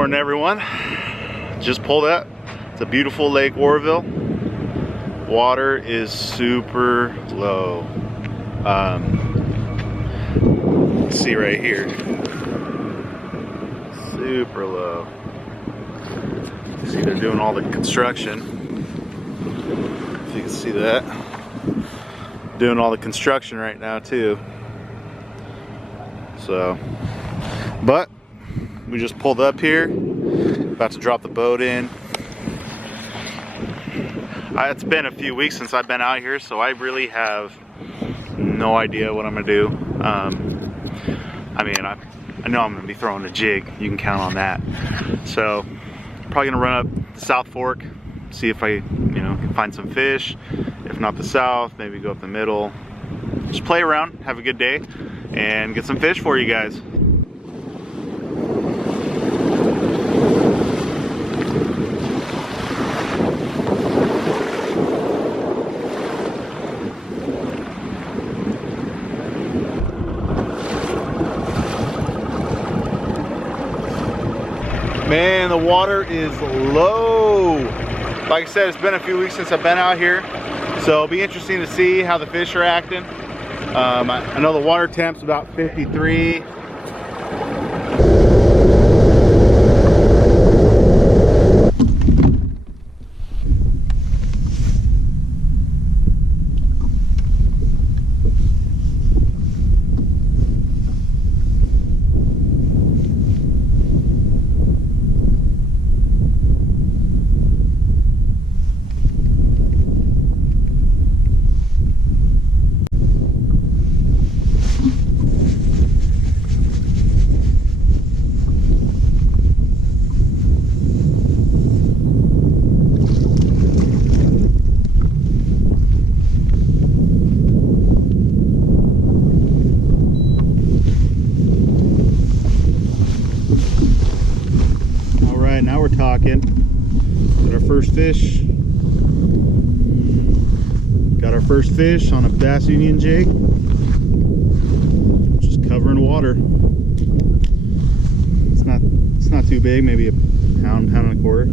morning, everyone. Just pulled up. It's a beautiful Lake Oroville. Water is super low. Let's see right here. Super low. See, they're doing all the construction. If you can see that. Doing all the construction right now too. So, but we just pulled up here, about to drop the boat in. It's been a few weeks since I've been out here, so I really have no idea what I'm gonna do. I know I'm gonna be throwing a jig. You can count on that. So, probably gonna run up the South Fork, see if I, can find some fish. If not the south, maybe go up the middle. Just play around, have a good day, and get some fish for you guys. Man, the water is low. Like I said, it's been a few weeks since I've been out here, so it'll be interesting to see how the fish are acting. I know the water temp's about 53. Now we're talking. Got our first fish. Got our first fish on a Bass Union jig. Just covering water. It's not too big, maybe a pound and a quarter.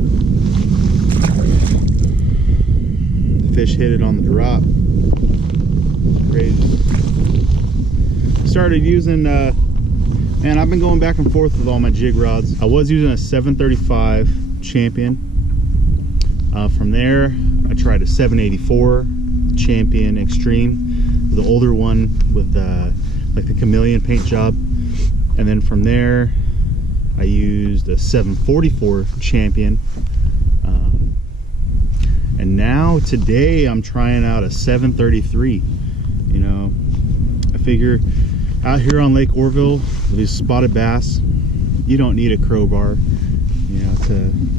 The fish hit it on the drop. Crazy. Started using man, I've been going back and forth with all my jig rods. I was using a 735 Champion. From there, I tried a 784 Champion Extreme, the older one with like the chameleon paint job. And then from there, I used a 744 Champion. And now today, I'm trying out a 733. I figure out here on Lake Oroville with these spotted bass, you don't need a crowbar,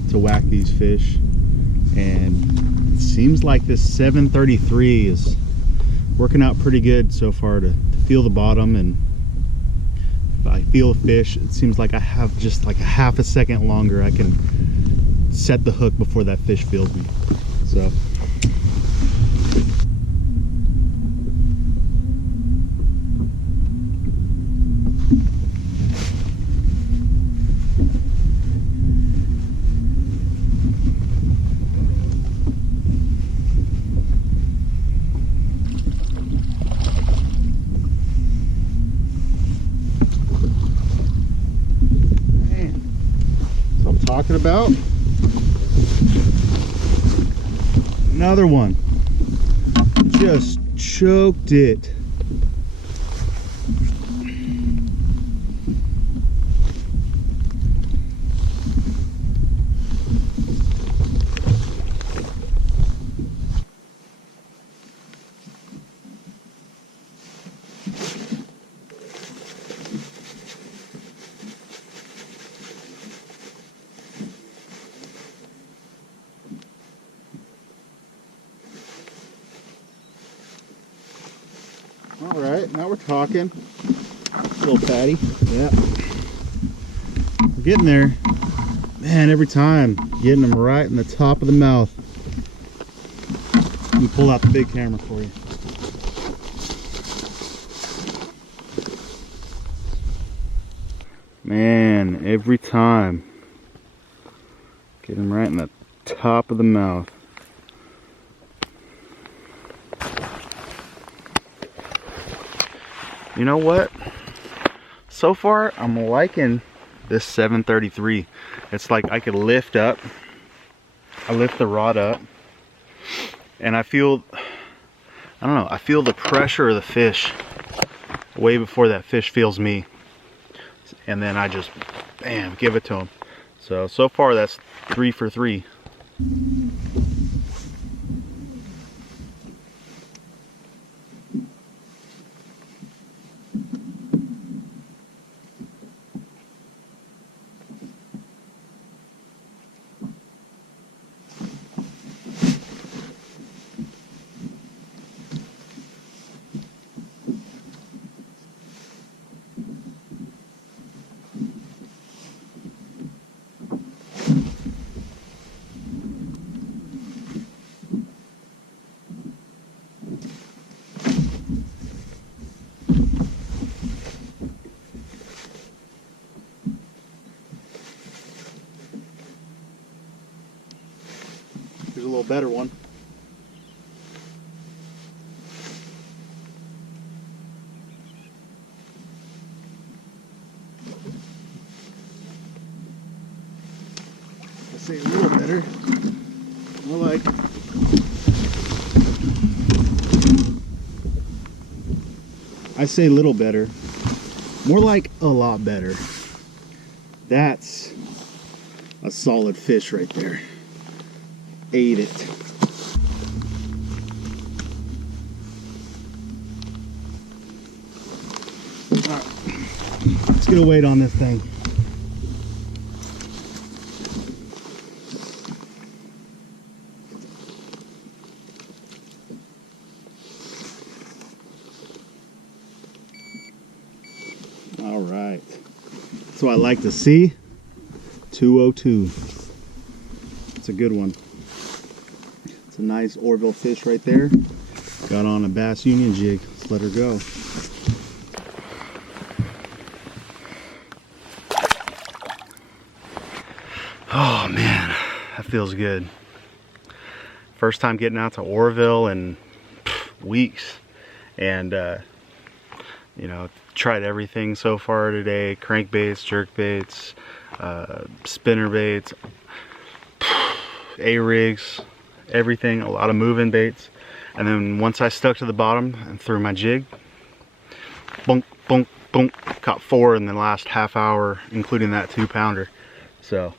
to whack these fish. And it seems like this 733 is working out pretty good so far to feel the bottom. And if I feel a fish, it seems like I have just like a half a second longer. I can set the hook before that fish feels me. So. Talking about another one, just choked it. All right, now we're talking. Little patty, yeah. We're getting there. Man, every time, getting them right in the top of the mouth. Let me pull out the big camera for you. Man, every time. Get him right in the top of the mouth. You know what? So far, I'm liking this 733. It's like I could lift up. I lift the rod up, and I feel, I don't know, I feel the pressure of the fish way before that fish feels me. And then I just, bam, give it to him. So far that's 3 for 3. Here's a little better one. I say a little better. More like, I say a little better. More like a lot better. That's a solid fish right there. Ate it. All right. Let's get a weight on this thing. All right. That's what I like to see. 202. It's a good one. It's a nice Oroville fish right there. Got on a Bass Union jig. Let's let her go. Oh man, that feels good. First time getting out to Oroville in weeks, and you know, tried everything so far today: crankbaits, jerkbaits, spinner baits, A-rigs, everything, a lot of moving baits. And then once I stuck to the bottom and threw my jig, bonk, bonk, bonk, caught 4 in the last half hour, including that 2-pounder. So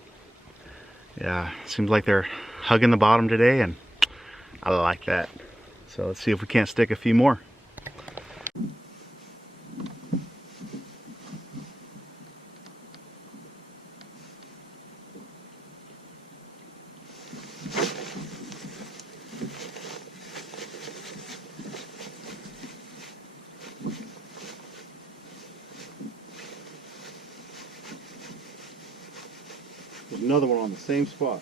yeah, seems like they're hugging the bottom today, and I like that. So let's see if we can't stick a few more. There's another one on the same spot.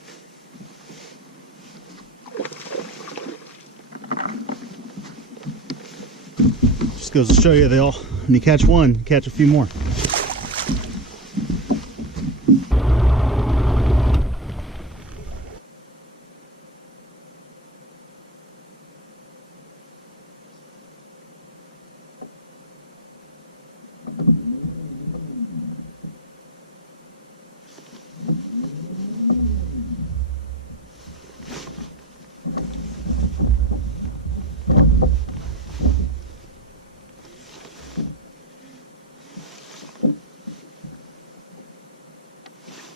Just goes to show you, when you catch one, you catch a few more.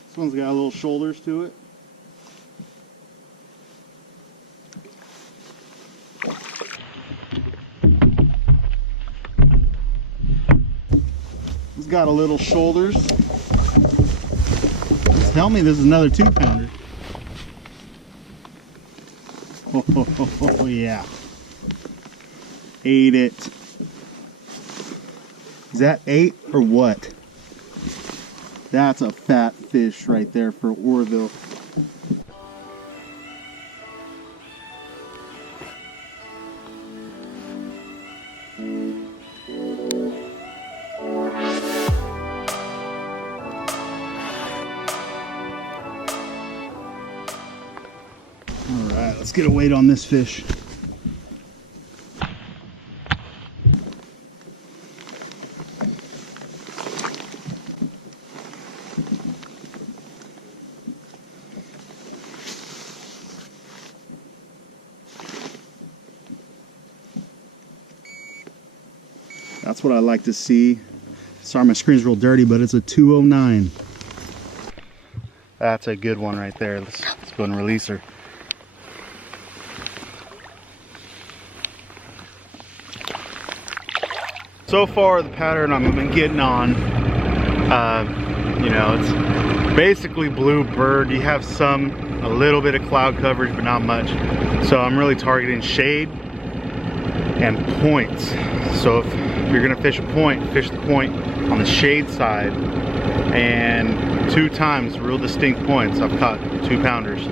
This one's got little shoulders to it. It's got a little shoulders. Just tell me this is another 2-pounder. Oh yeah. Ate it. Is that 8 or what? That's a fat fish right there for Oroville. Let's get a weight on this fish. That's what I like to see. Sorry, my screen's real dirty, but it's a 209. That's a good one right there. Let's go and release her. So far, the pattern I've been getting on, you know, it's basically bluebird. You have a little bit of cloud coverage, but not much. So I'm really targeting shade and points. So if you're gonna fish a point, fish the point on the shade side. And 2 times, real distinct points, I've caught 2-pounders.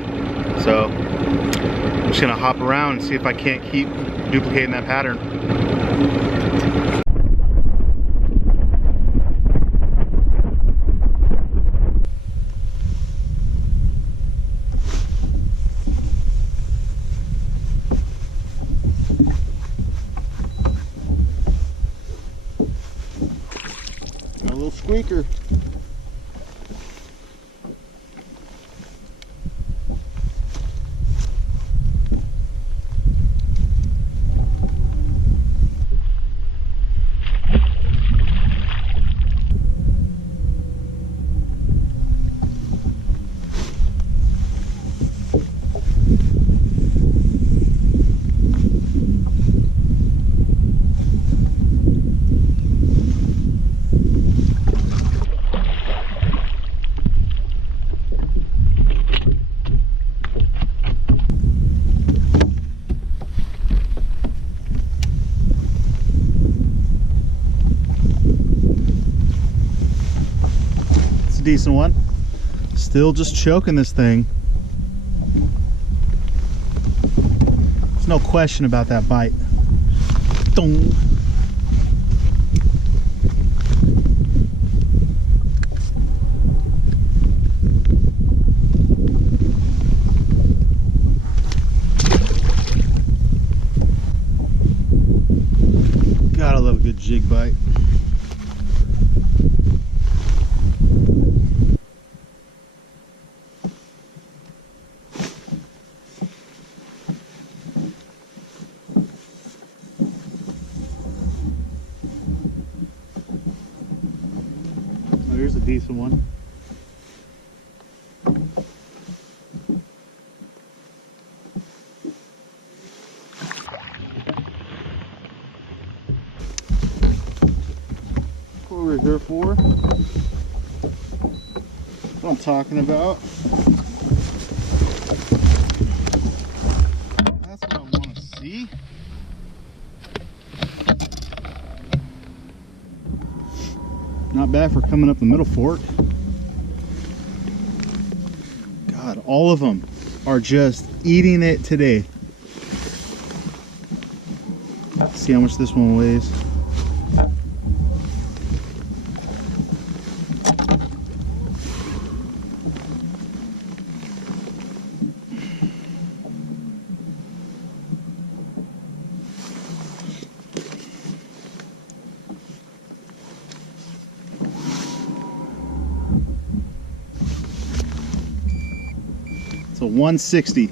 So I'm just gonna hop around and see if I can't keep duplicating that pattern. Got a little squeaker. Decent one. Still just choking this thing. There's no question about that bite. Dong. Gotta love a good jig bite. Here's a decent one. What we're here for? What I'm talking about. That's what I want to see. Not bad for coming up the middle fork. God, all of them are just eating it today. Let's see how much this one weighs. So 160.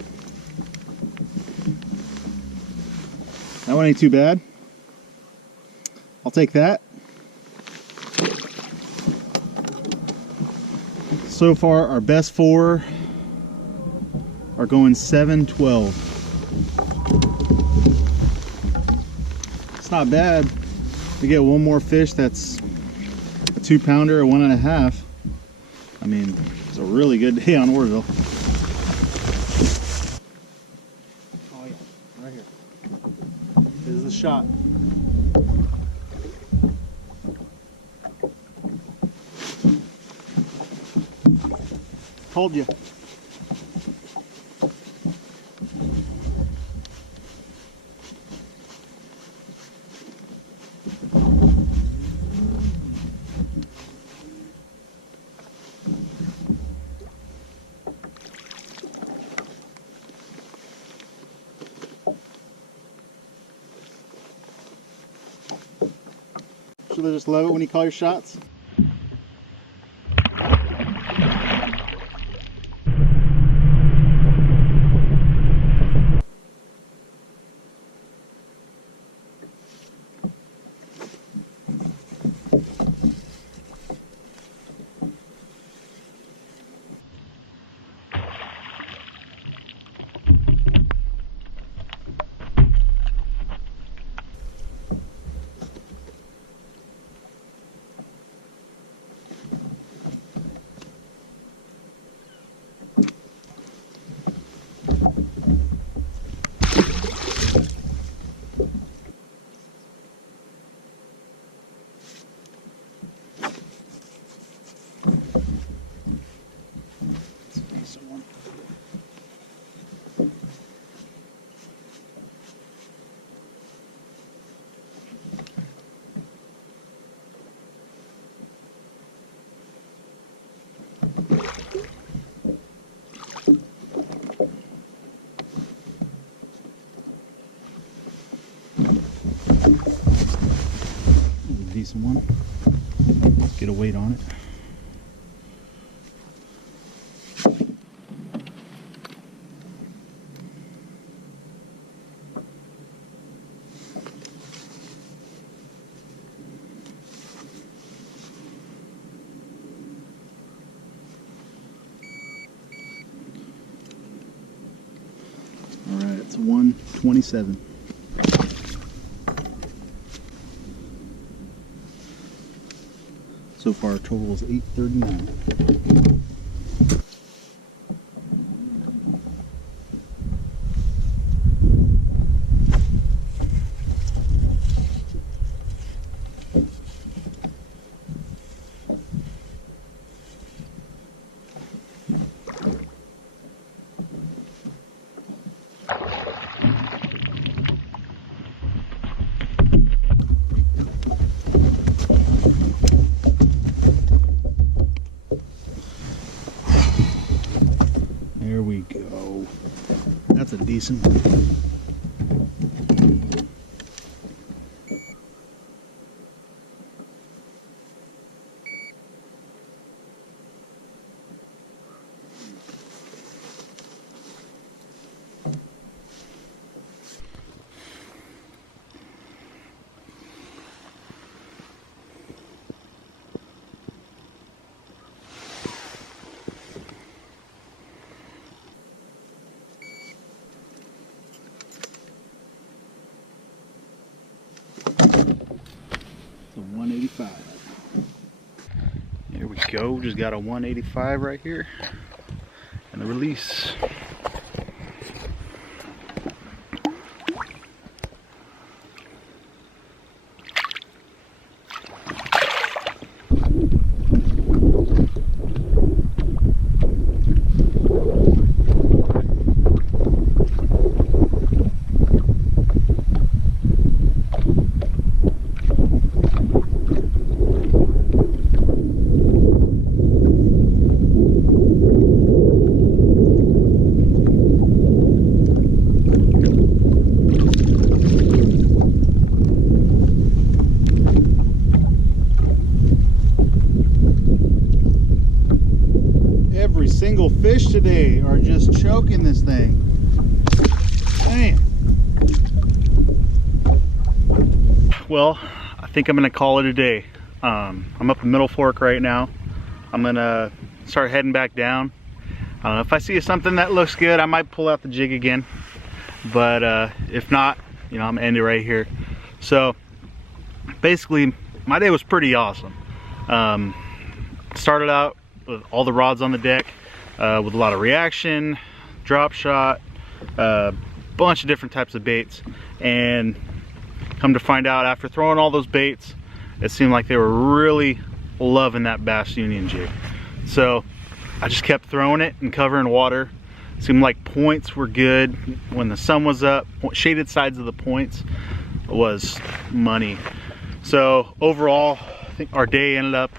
That one ain't too bad. I'll take that. So far, our best 4 are going 7-12. It's not bad. We get one more fish that's a 2-pounder or 1.5. I mean, it's a really good day on Oroville. Right here. This is the shot. Told you. Don't you just love it when you call your shots? Decent one. Let's get a weight on it. All right, it's 127. So far, total is 839. There we go. That's a decent one. So 185. Here we go. Just got a 185 right here. And the release. Every single fish today are just choking this thing. Dang. Well, I think I'm gonna call it a day. I'm up in Middle Fork right now. I'm gonna start heading back down. I don't know, if I see something that looks good, I might pull out the jig again. But if not, you know, I'm gonna end it right here. So basically, my day was pretty awesome. Started out with all the rods on the deck, with a lot of reaction, drop shot, bunch of different types of baits, and come to find out after throwing all those baits, it seemed like they were really loving that Bass Union jig. So I just kept throwing it and covering water. It seemed like points were good. When the sun was up, shaded sides of the points was money. So overall, I think our day ended up,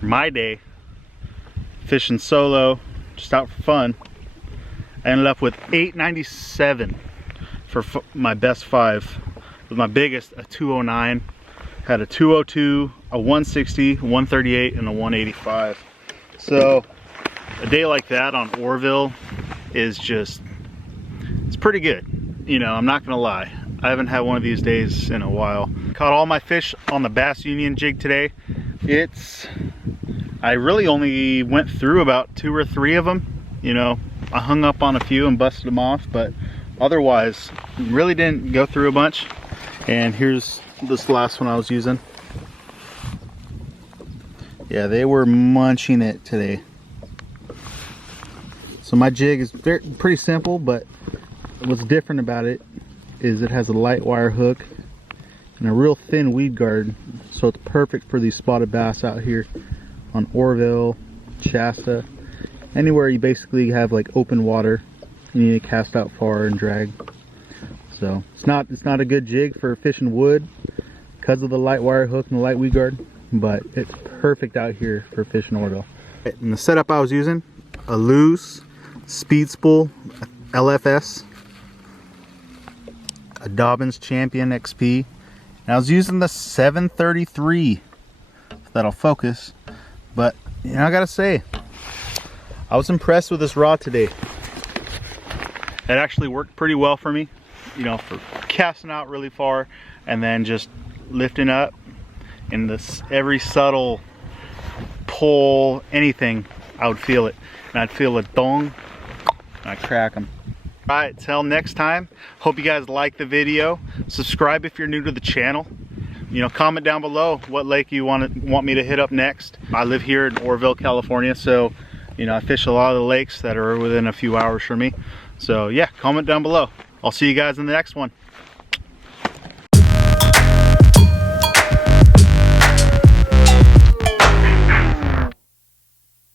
my day, fishing solo, just out for fun, I ended up with 897 for my best 5, with my biggest a 209, Had a 202, a 160, 138, and a 185. So a day like that on Oroville is just, it's pretty good. You know, I'm not gonna lie. I haven't had one of these days in a while. Caught all my fish on the Bass Union jig today. I really only went through about 2 or 3 of them. You know, I hung up on a few and busted them off, but otherwise really didn't go through a bunch. And here's this last one I was using. Yeah, they were munching it today. So my jig is pretty simple, but what's different about it is it has a light wire hook and a real thin weed guard, so it's perfect for these spotted bass out here on Oroville, Shasta, anywhere you basically have like open water. You need to cast out far and drag. So it's not a good jig for fishing wood because of the light wire hook and the light weed guard, but it's perfect out here for fishing Oroville. And the setup I was using, a loose speed spool LFS, a Dobbins Champion XP, and I was using the 733. That'll focus, but you know, I gotta say, I was impressed with this rod today. It actually worked pretty well for me, you know, for casting out really far and then just lifting up. And this, every subtle pull, anything, I would feel it. And I'd feel a dong, and I'd crack them. All right, till next time, hope you guys like the video. Subscribe if you're new to the channel. You know, comment down below what lake you want me to hit up next. I live here in Oroville, California, so you know, I fish a lot of the lakes that are within a few hours from me. So yeah, comment down below. I'll see you guys in the next one.